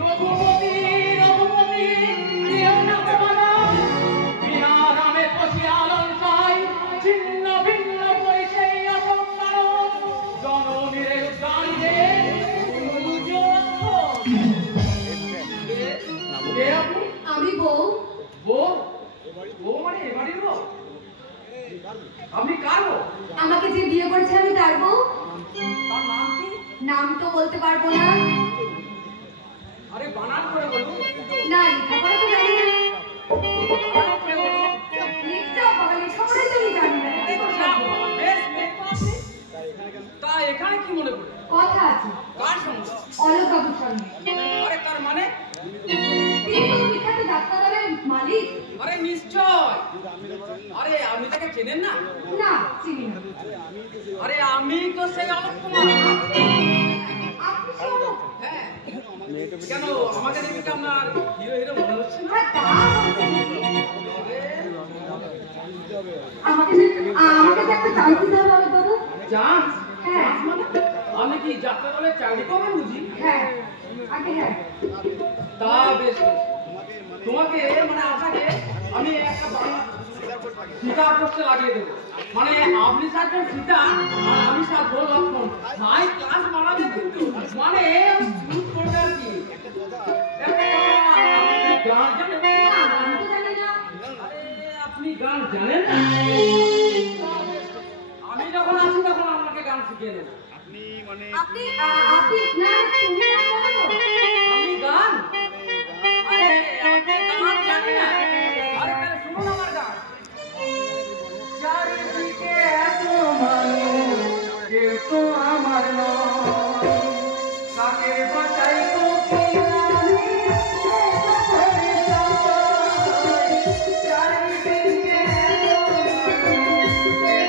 রঘুপতি রঘুপতি কেউ না তোমারা বিনা রামে পশিয়া লঙ্কায় ছিন্ন ভিন্ন পয়সে অপমান জননীরে উদ্যানে আমি বউ। বউ বউ মানে এবারে বউ? আপনি কার বউ? আমাকে যে বিয়ে করেছে আমি তার বউ। তার নাম কি? নাম তো বলতে পারবো না। আরে বানান করে বলুন। না লেখাপড়া তো জানি না। লিখতে হবে, লেখাপড়াই তো আমি জানি না। তা এখানে কি মনে করে? কথা আছে। কার সঙ্গে? অলোক বাবুর সঙ্গে। আরে তার মানে? তিনি তো বিখ্যাত ডাক্তারের মালিক। আরে নিশ্চয়। আরে আপনি তাকে চেনেন না? না চিনি না। আরে আমি তো সেই অলোক কুমার। আপনি শোনো। হ্যাঁ কেন আমাকে দেখে কি আপনার হিরো হিরো মনে হচ্ছে না? আমাকে একটা চান্স দিতে হবে অলোক বাবু। চান্স? হ্যাঁ। আমি কি যাত্রা দলে চাকরি করবো বুঝি? হ্যাঁ আগে হ্যাঁ। তা বেশ তোমাকে মানে আপনাকে আমি একটা সীতার পোস্টে লাগিয়ে দেবো। মানে আপনি সাজবেন সীতা আর আমি সাজবো লক্ষ্মণ। হাই ক্লাস মারাবে কিন্তু মানে শুট করবে আর কি। গান জানেন? আপনি গান জানেন না? আমি যখন আছি তখন আপনাকে গান শিখিয়ে দেবো। আপনি না তুমি না বলো। আমি গান? আরে আপনি গান জানি না? আরে তাহলে শুনুন আমার গান। চারিদিকে এত মানুষ কেউ তো আমার নয়, কাকে বাঁচাই তো কি জানি চারিদিকে এত মানুষ কেউ তো আমার নয়,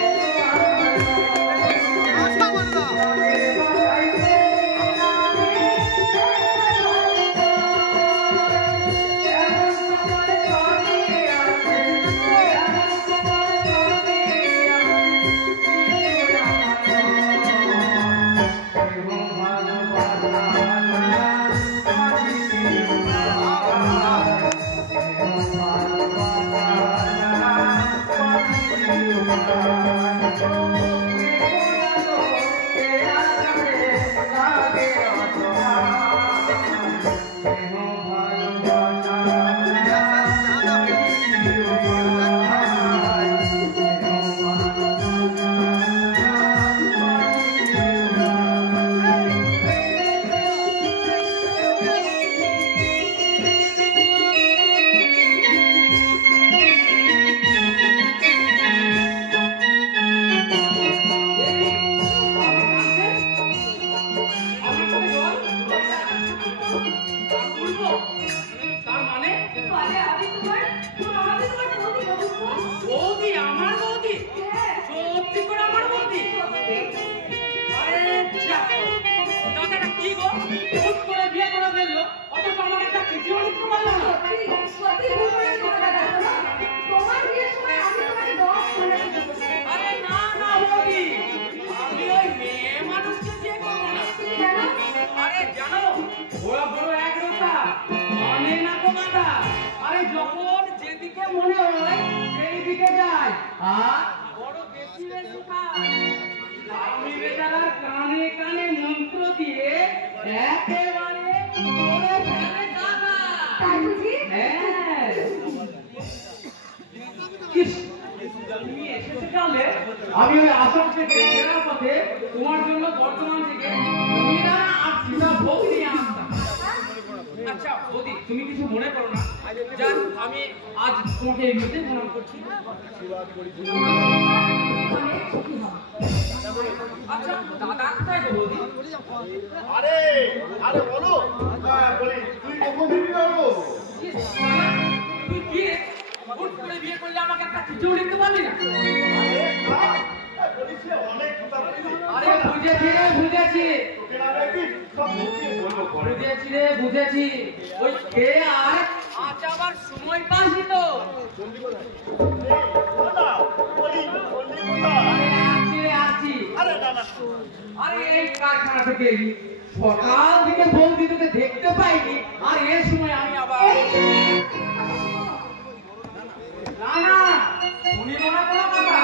যখন যেদিকে মনে হয় সেই দিকে যায় আর বড় বেশি বেশি খায়। আমি বেচারা কানে কানে মন্ত্র দিয়ে একেবারে করে ফেলে দাদা। তাই বুঝি? হ্যাঁ তুমি এসেছো জানলে আমি ওই আসাম থেকে ফেরার পথে তোমার জন্য বর্তমান থেকে মীরা আর সীতা ভোগ নিয়ে আসতাম। আচ্ছা বৌদি তুমি কিছু মনে করো না, যাক আমি আজ তোমাকে এই মুহূর্তে প্রণাম করছি। আচ্ছা দাদা কোথায় গো বৌদি? আরে আরে বলো বলি তুই কখন দিবি বাবু? তুই কি হুট করে বিয়ে করলে আমাকে একটা চিঠিও লিখতে পারলি না? আরে বুঝেছি রে বুঝেছি বুঝেছি রে বুঝেছি ওই কে আর আজ আবার সময় পাসনি তো। আরে আসছি রে আসছি। আরে এই কারখানা থেকে সকাল থেকে বৌদি তোকে দেখতে পাইনি, আর এই সময় আমি আবার না না শুনিব না কোনো কথা।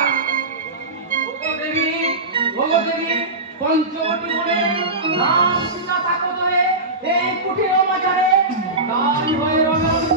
ওগো দেবী পঞ্চবটী বলে নাম সীতা থাকো ধরে এই কুঠির বাজারে তাই হয়ে রঙ